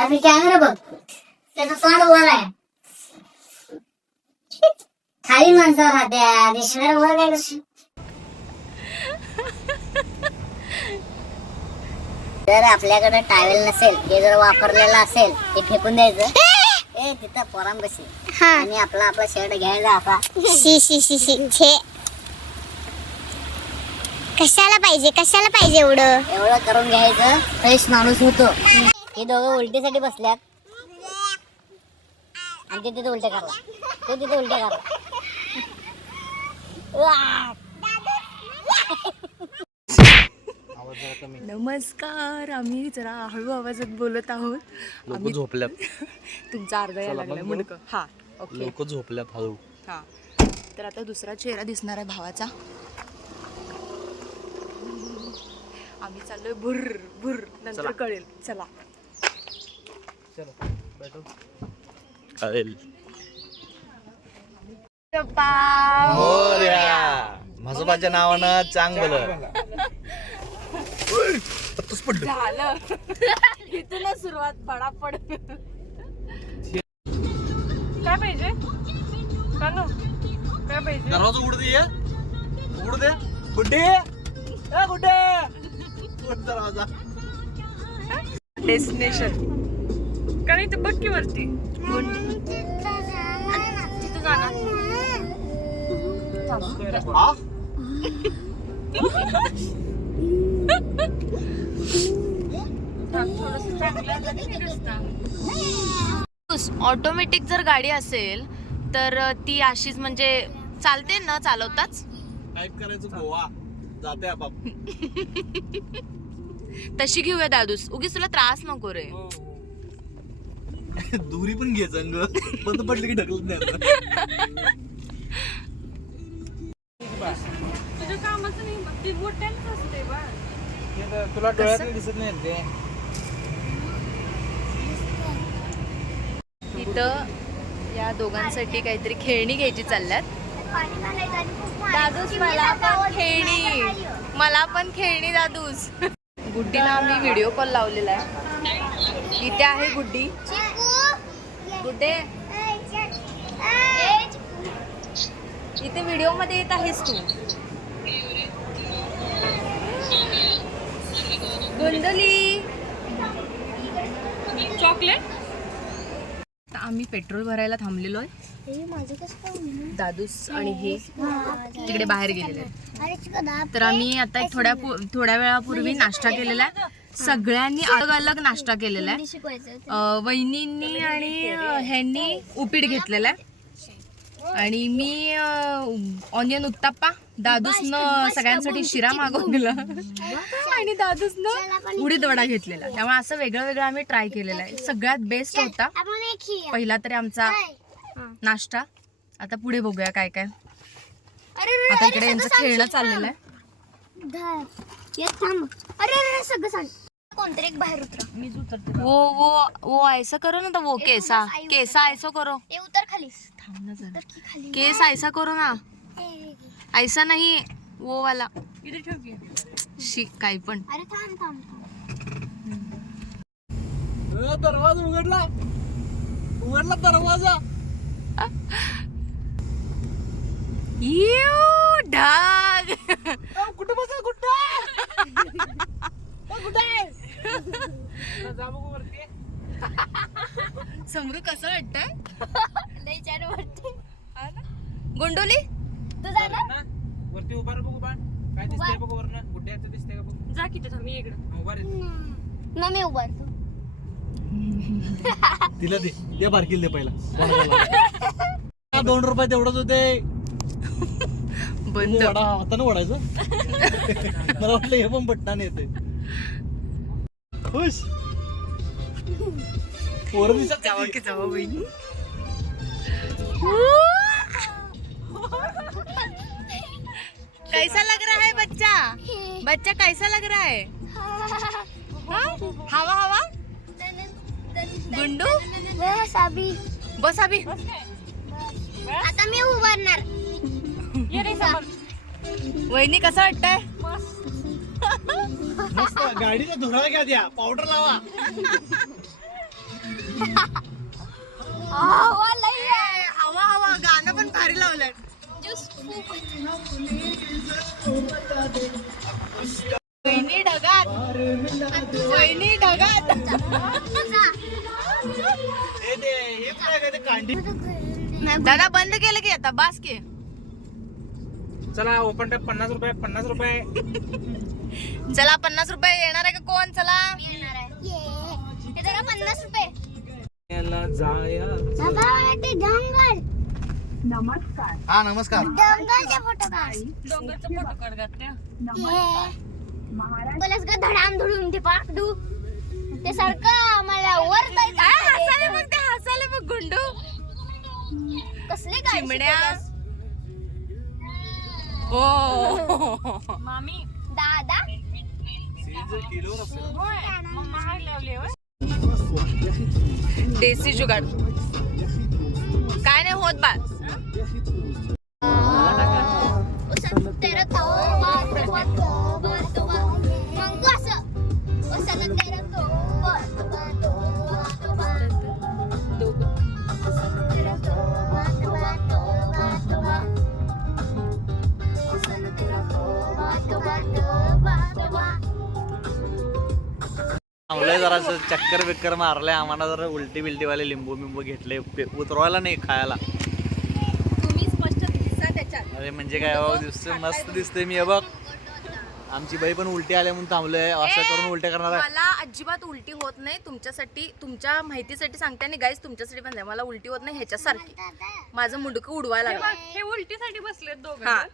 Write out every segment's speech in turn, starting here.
अरे कॅमेरा बघ, त्याचं तोंड वर आहे. खाली माणसावर राहत्या दिसणार वर काय कसं. जर आपल्याकडे टावेल नसेल, ते जर वापरलेलं असेल ते फेकून द्यायचं. तिथं पोराम बसेल आणि आपला शर्ट घ्यायचा. आता छे कशाला पाहिजे एवढं करून घ्यायचं, फ्रेश माणूस होतो. हे दोघं उलटीसाठी बसल्यात आणि ते तिथे उलटे करला, तो तिथे उलटे करला. नमस्कार, आम्ही जरा हळू आवाजात बोलत आहोत. लोक झोपल्यात. तुमचा अर्धा यायला लागलाय मुंडकं. हा ओके. लोक झोपल्यात हळू. हा तर आता दुसरा चेहरा दिसणार आहे भावाचा. आम्ही चाललोय भुर्र भुर्र, नंतर कळेल. चला कळेल. म्हसोबाच्या नावानं चांगलं झालं. इथूनच सुरुवात पडापड. काय पाहिजे कानू, काय पाहिजे? दरवाजा उघड दे, उघड दे. गुड्डे गुड्डे, उघड दरवाजा. डेस्टिनेशन काय ते बघ की वरती. तिथं जाणार. हा? ऑटोमॅटिक जर गाडी असेल तर ती अशीच म्हणजे चालते न चालवताच. टाईप करायचं गोवा जाते आपाप. तशी घेऊया दादूस, उगीच तुला त्रास नको रे. दुरी पण घे संग, बंद पडली की ढकलत नाही. तुझ्या कामाचं नाही, ते मोठ्याच असते बा. तुला डोळ्यात दिसत नाही ते. तिथं या दोघांसाठी काहीतरी खेळणी घ्यायची चालल्यात. दादूस मला पण खेळणी दादूस. गुड्डीला आम्ही व्हिडिओ कॉल लावलेला आहे. इथे आहे गुड्डी. गुड्डे इथे व्हिडिओ मध्ये येत आहेस तू. गोंधली चॉकलेट. आम्ही पेट्रोल भरायला थांबलेलो आहे. दादूस आणि हे तिकडे बाहेर गेलेले आहेत. तर आम्ही आता थोड्या वेळापूर्वी नाश्ता केलेला आहे. सगळ्यांनी अलग अलग नाश्ता केलेला आहे. वहिनींनी आणि ह्यांनी उपीट घेतलेला आहे आणि मी ऑनियन उत्ताप्पा. दादूसनं सगळ्यांसाठी शिरा मागवलेला आणि दादूसनं उडीद वडा घेतलेला. त्यामुळे असं वेगळं वेगळं आम्ही ट्राय केलेलं आहे. सगळ्यात बेस्ट होता पहिला तरी आमचा नाश्ता. आता पुढे बघूया काय काय. आता इकडे यांचं खेळणं चाललेलं आहे. कोणतरी एक बाहेर उतरा. मीच उतरते. वो ऐसा करो ना, तो वो कैसा ऐसा करो. उतर खाली. थांब ना जरा. केस ऐसा करो ना, ऐसा नाही वो वाला. शी काही पण. अरे थांब. दरवाजा उघडला दरवाजा. ढाग. कुठे बसा कुठे समरू कसं वाटतंय? लई छान वाटते. गोंडोली तू जाणार वरती उभा रे, बघू बाण काय दिसतंय बघ वरनं. गुड्ड्याचं दिसतंय का बघ. जा की तिथं, मी इकडं उभा रे. मम्मी उभारतो. तिला दे बारकील दे पहिला. 2 रुपये तेवढंच होते. बंद. वडा हातानं ओढायचं. मला वाटलं हे पण बटनाने येते. खुश पोरं दिसत जावं की जावं बहिणी. कैसा लग रहा है बच्चा कैसा लग रहा है? हवा हवा गुंडू बस अभी. आता मी उभारणार. वहिनी कसं वाटतंय? मस्त. गाडीचा धुरा घ्या, द्या पावडर लावा. वहिनी ढगात, वहिनी ढगात. दादा बंद केलं की आता बास की. चला ओपन टॅप 50 रुपये 50 रुपये. चला 50 रुपये येणार आहे का कोण? चला येणार आहे. हे जरा 50 रुपये. याला जाया बाबा ते जंगल. हा नमस्कार. जंगलचे फोटो काढ. डोंगरचा फोटो काढ. बोलस का धडाम धडून ते पाकडू. ते सारखं मला वर हसाले मग ते हसाले मग गुंडू कसले काय चिमण्या. ओ मामी दादा देसी जुगाड काय नाही होत बा. उसन तेरा तोबा तोबा तोबा तोबा मग तू असं उसन तेरा तोबा तोबा तोबा तोबा उसन तेरा तोबा तोबा तोबा तोबा उसन तेरा तोबा तोबा तोबा तोबा. चांगलंय जरा चक्कर बिक्कर मारलंय आम्हाला. जरा उलटी बिलटी वाले लिंबू बिंबू घेतले उतरवायला नाही खायला. तुम्ही स्पष्ट दिसा त्याच्यात. अरे म्हणजे काय बाबा दिसतंय मस्त दिसतंय. मी हे बघ आमची बाई पण उलटी आल्या म्हणून थांबलोय. असं करून उलट्या करणार आहे. मला अजिबात उलटी होत नाही. तुमच्यासाठी तुमच्या माहितीसाठी सांगते आणि गाईज तुमच्यासाठी पण नाही. मला उलटी होत नाही ह्याच्यासारखी. माझं मुंडकं उडवायला लागलं. हे उलटीसाठी बसलेत दोघं. हा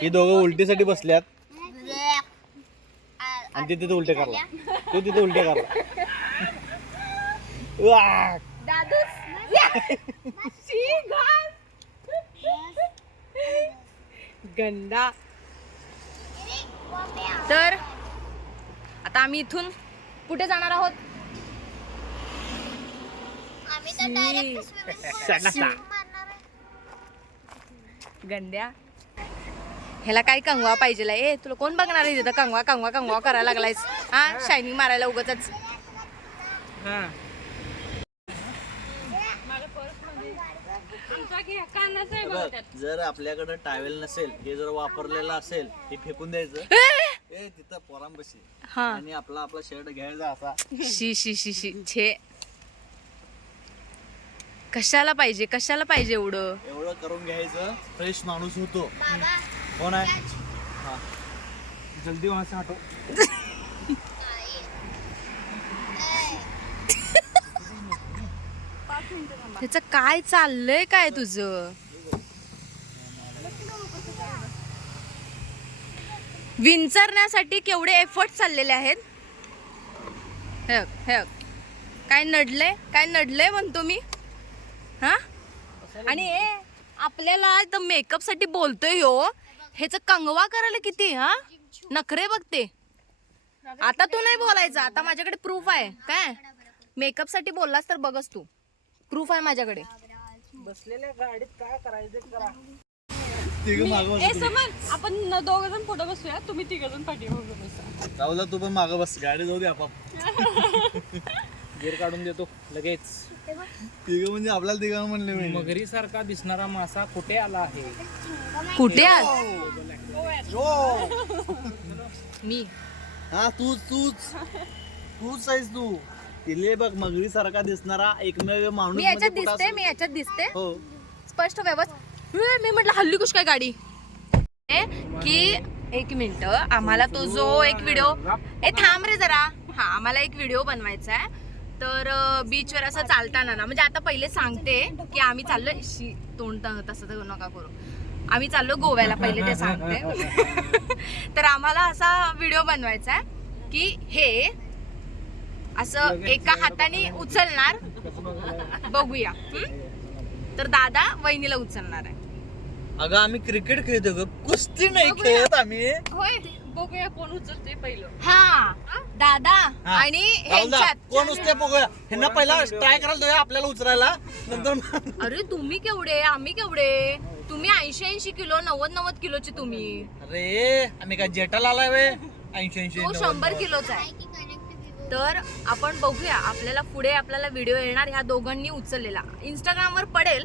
ही दोघं उलटीसाठी बसल्यात आणि ते तिथे उलटे करला. तो तिथे उलटे करला. गंदा. तर आता आम्ही इथून कुठे जाणार आहोत? आम्ही तर डायरेक्ट स्विमिंग पूल मारणार आहे. गंड्या ह्याला काय कंगवा पाहिजे. ए तुला कोण बघणार आहे तिथं कंगवा कंगवा कंगवा करायला लागलायस? हा शायनिंग मारायला उगाचच. जर आपल्याकडे टावेल नसेल हे जर वापरलेलं असेल हे फेकून द्यायचं. ए तिथं पोरांपाशी हा आणि आपला आपला शर्ट घ्यायचा असा. शी शी शी शी छे. कशाला पाहिजे कशाला पाहिजे एवढं? एवढं करून घ्यायचं. फ्रेश माणूस होतो. कोण आहे? हा जल्दी वहां से हटो. त्याचं काय चाललंय काय तुझं? विंचरण्यासाठी केवढे एफर्ट चाललेले आहेत. हे बघ, हे बघ. काय नडलंय म्हणतो मी. हा आणि आपल्याला तर मेकअप साठी बोलतोय हो. ह्याच कंगवा करायला किती हा नखरे बघते. आता तू नाही बोलायचं. आता माझ्याकडे प्रूफ आहे. काय मेकअप साठी बोललास तर बघच तू. प्रूफ आहे माझ्याकडे. बसलेल्या गाडीत काय करायचं करा. आपण दोघ जण फोटो बसूया. तुम्ही तिघ जण पाठीमागे बसा. राहुला तू पण मागं बस. गाडी जाऊ दे आपाप. गिर काढून देतो लगेच. तिघं म्हणजे आपल्याला तिघं म्हणले मी. मगरी सारखा दिसणारा मासा कुठे आला आहे? कुठे आल मी? हा तूच आहेस तू. तिले बघ मगरी सारखा दिसणारा एकमेव माणूस. मी याच्यात म्हणजे कुठं दिसते. मी याच्यात दिसते हो स्पष्ट व्यवस्थित. मी म्हटलं हल्ली कुछ काय गाडी की 1 मिनिट. आम्हाला तो जो एक व्हिडिओ थांब रे जरा. हा आम्हाला एक व्हिडिओ बनवायचा आहे. तर बीचवर असं चालताना ना म्हणजे आता पहिले सांगते की आम्ही चाललोय. तोंड तसं तर नका करू. आम्ही चाललो गोव्याला पहिले ते सांगते. तर आम्हाला असा व्हिडिओ बनवायचा आहे की हे असं एका हाताने उचलणार. बघूया. तर दादा वहिनीला उचलणार आहे. अगं आम्ही क्रिकेट खेळतो ग. कुस्ती नाही खेळत आम्ही. होय बघूया कोण उचलते पहिलं. हा दादा आणि ह्यांच्यात. कोण उचते बघूया. ह्यांना पहिला ट्राय करायला देऊया आपल्याला उचलायला. नंतर अरे तुम्ही केवढे आम्ही केवढे? तुम्ही 80 किलो 90 किलोचे तुम्ही. अरे आम्ही काय जेटाला आलाय वे. 80 तो 100 किलोचा आहे. तर आपण बघूया. आपल्याला पुढे आपल्याला व्हिडिओ येणार ह्या दोघांनी उचललेला. इंस्टाग्रामवर पडेल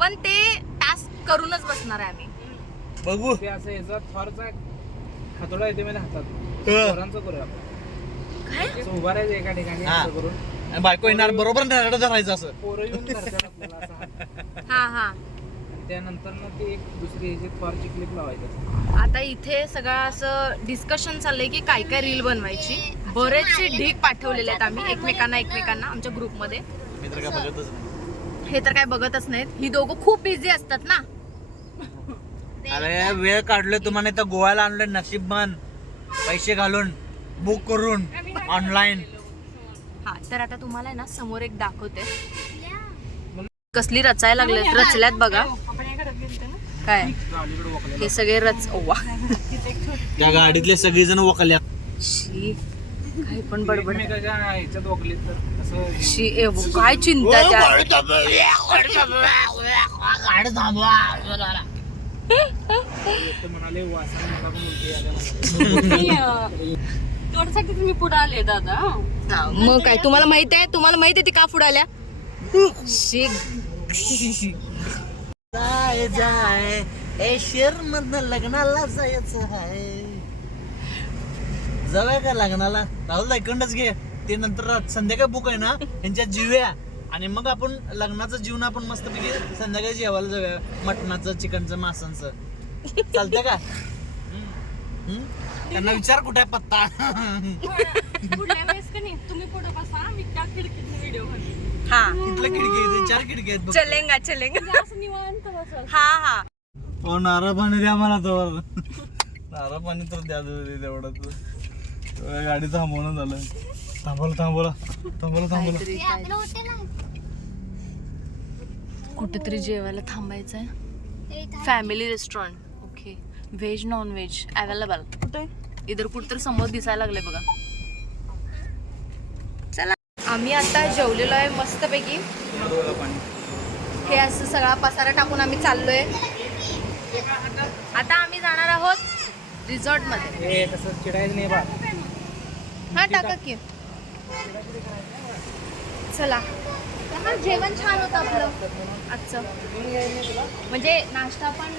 पण ते टास्क करूनच बसणार आहे आम्ही. बघू. ते असं याचा थॉरचा हातोडा येते म्हणजे हातात पोरांचं करूया आपण. असं उभा राहायचं एका ठिकाणी हा. असं करून आणि बायको येणार बरोबर नरडं धरायचं असं. पोरं येऊन धरतात आपल्याला असं हात. हा हा. आणि त्यानंतर ना ते एक दुसरी ह्याची थॉरची क्लिप लावायचं. आता इथे सगळं असं डिस्कशन चाललंय की काय काय रील बनवायची. बरेचसे ढीक पाठवलेले आहेत आम्ही एकमेकांना आमच्या ग्रुपमध्ये. मी तर काय बघतच नाही. हे तर काय बघतच नाहीत. ही दोघं खूप बिझी असतात ना. अरे वेळ काढलोय तुम्हाला तर गोव्याला आणलोय नशीबवान पैसे घालून बुक करून ऑनलाईन. हा तर आता तुम्हाला आहे ना समोर एक दाखवते कसली रचायला रचल्यात बघा. काय हे सगळे वा त्या गाडीतले सगळेजण वकल्यात. शी काही पण बडबड. एकमेकाच्या ह्याच्यात वकलीत तर असं शी काय चिंता त्या. ते म्हणाले वासना मला पण उलटी आल्या. तेवढ्यासाठी तुम्ही पुढे आले दादा. हा, मग काय तुम्हाला माहित आहे ती का फुडाल्या. शी जाय जाय ए शेर मधनं लग्नाला जायचं आहे. जाऊया का लग्नाला? राहुल इकडनंच घे. ते नंतर संध्याकाळी बुक आहे ना यांच्यात जीवया आणि मग आपण लग्नाचं जीवन आपण मस्त पैकी संध्याकाळी जेवायला जाऊया. मटणाचं चिकनचं मासांचं चालतंय का? त्यांना विचार कुठे आहे पत्ता. पुढल्या वेळेस का नाही तुम्ही पुढे बसा मी त्या खिडकीत व्हिडिओ करते. हा कुठल्या खिडकी आहेत? 4 खिडकी आहेत बघ. चलेंगा असं निवांत बसा. हा हा. हो नारळ पाणी द्या मला तर. नारळ पाणी तर द्या तेवढं. गाडी थांबवणं झालं. थांबवलं. काहीतरी काय. कुठेतरी जेवायला थांबायचंय. Family restaurant. Okay. Veg non veg available. कुठे इधर कुठेतरी समोर दिसायला लागले बघा. चला आम्ही आता जेवलेलो आहे मस्तपैकी. हे असं सगळा पसारा टाकून आम्ही चाललोय. आता आम्ही जाणार आहोत रिसॉर्ट मध्ये. हे तसं चिडायचं नाही बा. हा टाका की. चला. हा जेवण छान होतं आपलं आजचं. म्हणजे नाश्ता पण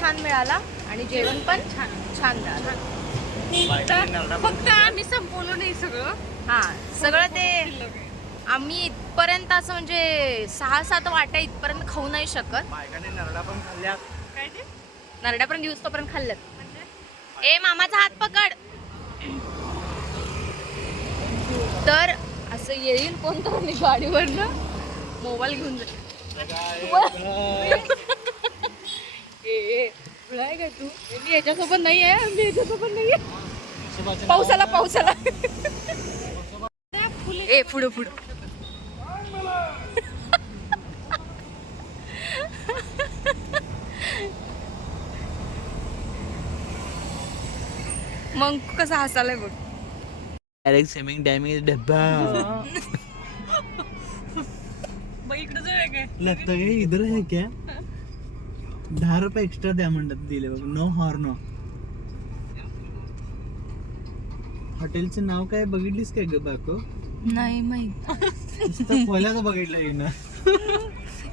छान मिळाला आणि जेवण पण छान मिळालं. फक्त आम्ही संपवलं नाही सगळं. हा सगळं ते आम्ही इथपर्यंत असं म्हणजे 6-7 वाट्या इथपर्यंत खाऊ नाही शकत. काय ते नरड्यापर्यंत येऊस तोपर्यंत खाल्ल्यात. ए मामाचा हात पकड. तर असं येईल कोणतं मी गाडीवरनं मोबाईल घेऊन जाईल. काय काय तू. मी याच्यासोबत नाही आहे. पावसाला ए पुढं मग कसं हसायलाय बघ. डायरेक्ट सेमिंग डॅमेज डब्बा बघ इकडे जाऊया काय. लगता है इधर है क्या? 10 रुपये एक्स्ट्रा द्या म्हणतात दिले बघ. No horn. हॉटेलचं नाव काय बघितलीस काय ग बाको? नाही माहित. पहिल्यांदा बघितलं येणं.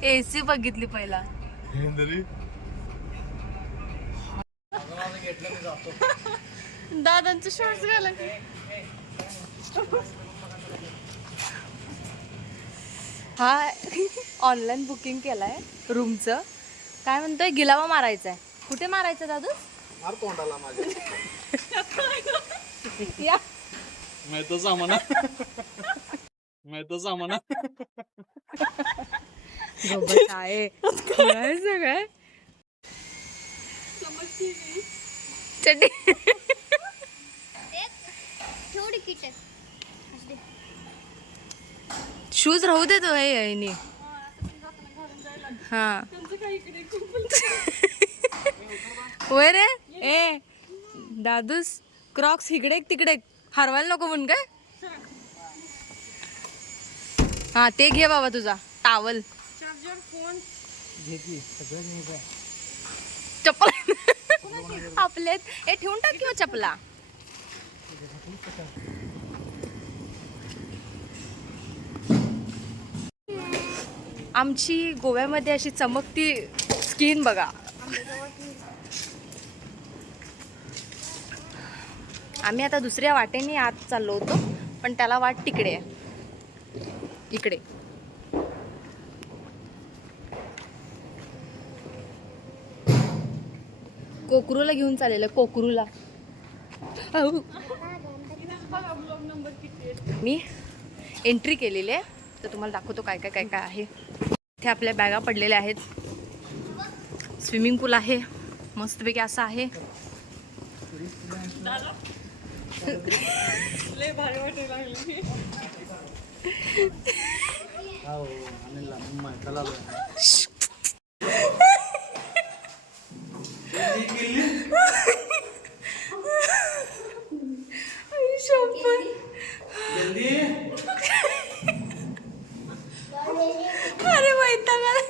एसी बघितली पहिला. दादांचे शॉर्ट्स घाला. हा ऑनलाईन बुकिंग केलाय रूमचं. काय म्हणतोय गिलावा मारायचा आहे. कुठे मारायचं दादू? मार तोंडाला माझ्या. या मैं तो सामना आहे सगळं चड्डी. शूज राहू दे तो हे. हा होय रे. ए दादूस क्रॉक्स इकडे तिकडे हरवायला नको म्हणून काय. हा ते घे बाबा तुझा टावल चार्जर फोन चप्पल आपले ए ठेवून टाक किंवा चपला. आमची गोव्यामध्ये अशी चमकती स्किन बघा. आम्ही आता दुसऱ्या वाटेने आत चाललो होतो, पण त्याला वाट तिकडे आहे, इकडे. कोकरूला घेऊन चाललेलं, कोकरूला. मी एंट्री केलेली आहे, तर तुम्हाला दाखवतो काय काय काय काय आहे. इथे आपल्या बॅगा पडलेल्या आहेत. स्विमिंग पूल आहे मस्तपैकी असं आहे. अरे वैताग आला.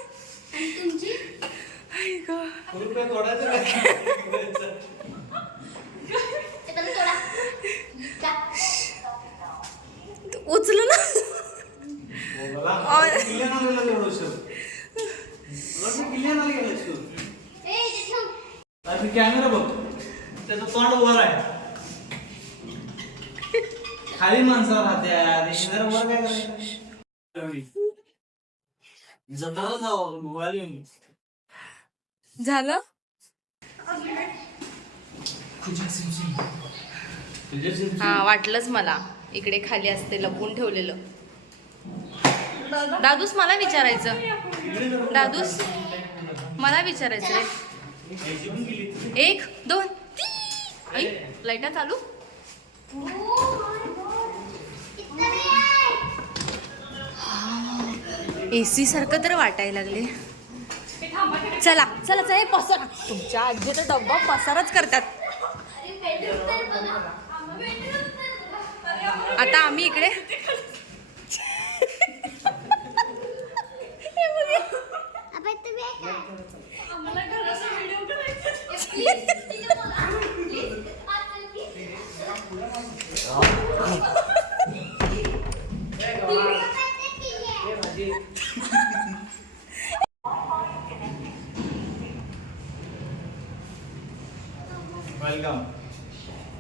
उचलू ना. कॅमेरा बघ, त्याचं तोंड वर आहे, खाली माणसं राहत्या वर काय झालं. हा वाटलंच मला इकडे खाली असते लपवून ठेवलेलं. दादूस मला विचारायचं, दादूस मला विचारायचं रे. 1 2 3 लाईटा चालू. AC सारखं तर वाटायला लागले. चला चला चला, पसारा. तुमच्या आजी तर डब्बा पसाराच करतात. आता आम्ही इकडे वेलकम.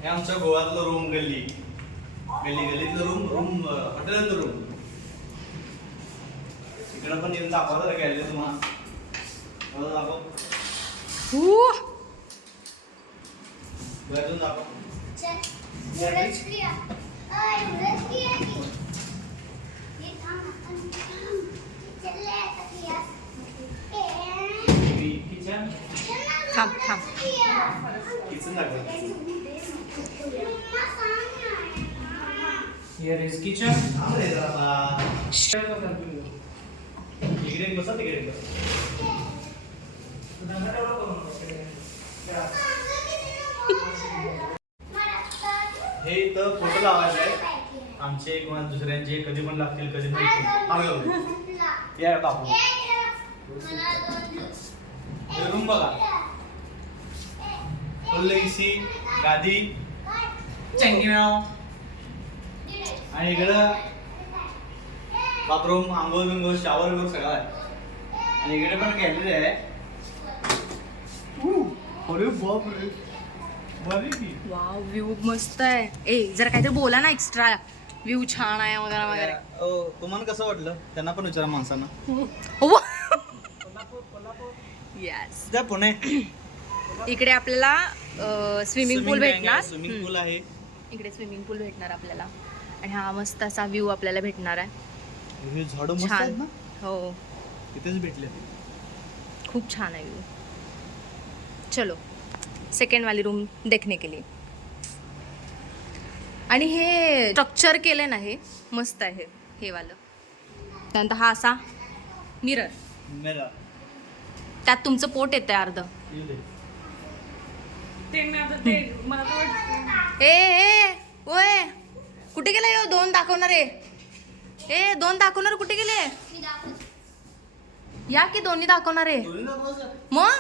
हे आमच्या गोव्यातलं रूम, गल्लीतलं रूम हॉटेलातलं रूम. इकडं पण येऊन दाखवा जरा गॅलरी तुम्हाला. दाखव, बाहेरून दाखव. किचन, थांब थांब. किचन दाखव. Here is kitchen. इकडे बसा, तिकडे बसा. हे इथं फोटो लावायचे आहे आमचे किंवा दुसऱ्यांचे, कधी पण लागतील कधी पण. या टाकू रूम बघा, फुल एसी, गादी, चंगीनाव, आणि इकडं बाथरूम, आंघोळ बिंघोळ, शावर बिवर सगळं आहे. आणि इकडे पण गॅलरी आहे. अरे बाप रे, बरी की. वाव, व्ह्यू मस्त आहे. ए जरा काहीतरी बोला ना एक्स्ट्रा. व्ह्यू छान आहे वगैरे वगैरे. तुम्हाला कसं वाटलं त्यांना पण विचारा माणसांना. येस. त्या पुणे इकडे आपल्याला स्विमिंग पूल भेटणार. स्विमिंग पूल आहे इकडे स्विमिंग पूल भेटणार आपल्याला. आणि हा मस्त असा व्ह्यू आपल्याला भेटणार आहे. हे झाडं मस्त आहेत छान. ना, हो तिथेच भेटले. खूप छान आहे व्ह्यू. चलो सेकंड वाली रूम देखने के लिए. आणि हे स्ट्रक्चर केलं ना, हे मस्त आहे हे वालं. त्यानंतर हा असा मिरर, मेरा त्यात तुमचं पोट येतंय अर्ध. ते मी आता ते मला तर वाटतं ए ओय, कुठे गेला यो 2 दाखवणार आहे. 2 दाखवणार कुठे गेले. या की दोन्ही दाखवणार आहे मग.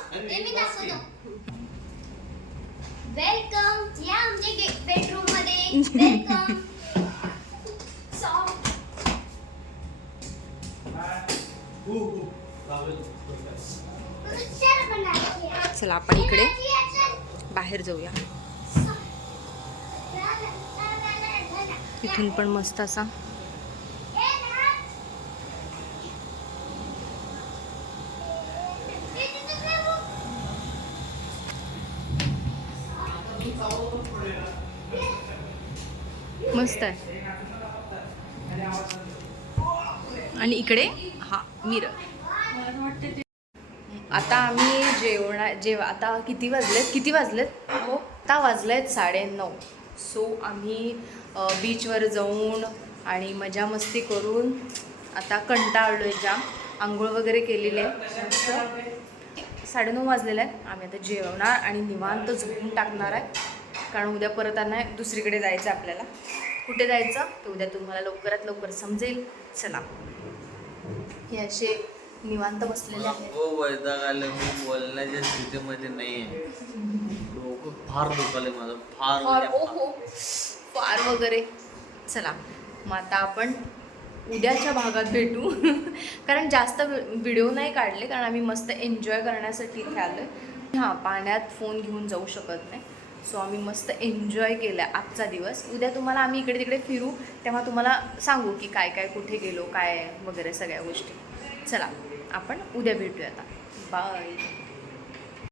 वेलकम या आमच्या बेडरूम मध्ये. वेलकम. चला आपण इकडे बाहेर जाऊया. इथून पण मस्त असा मस्त आहे. आणि इकडे हा मिरर. आता आम्ही आता किती वाजलेत हो, आता वाजलेत 9:30. सो आम्ही बीचवर जाऊन आणि मजा मस्ती करून आता कंटाळलो आहे जाम. आंघोळ वगैरे केलेली आहे. 9:30 वाजलेले आहेत. आम्ही आता जेवणार आणि निवांत झोपून टाकणार आहे, कारण उद्या परत दुसरीकडे जायचं आहे आपल्याला. कुठे जायचं ते उद्या तुम्हाला लवकरात लवकर समजेल. चला, हे असे निवांत बसलेले आहेत. हो, वैताग आलं. मी बोलण्याच्या स्थितीमध्ये नाही आहे. डोकं फार दुखायलंय माझं, फार वगैरे. चला मग आता आपण उद्याच्या भागात भेटू. कारण जास्त व्हिडिओ नाही काढले, कारण आम्ही मस्त एन्जॉय करण्यासाठी इथे आलो आहे. हां, पाण्यात फोन घेऊन जाऊ शकत नाही. सो आम्ही मस्त एन्जॉय केला आजचा दिवस. उद्या तुम्हाला आम्ही इकडे तिकडे फिरू, तेव्हा तुम्हाला सांगू की काय काय कुठे गेलो काय वगैरे सगळ्या गोष्टी. चला आपण उद्या भेटूया आता. बाय.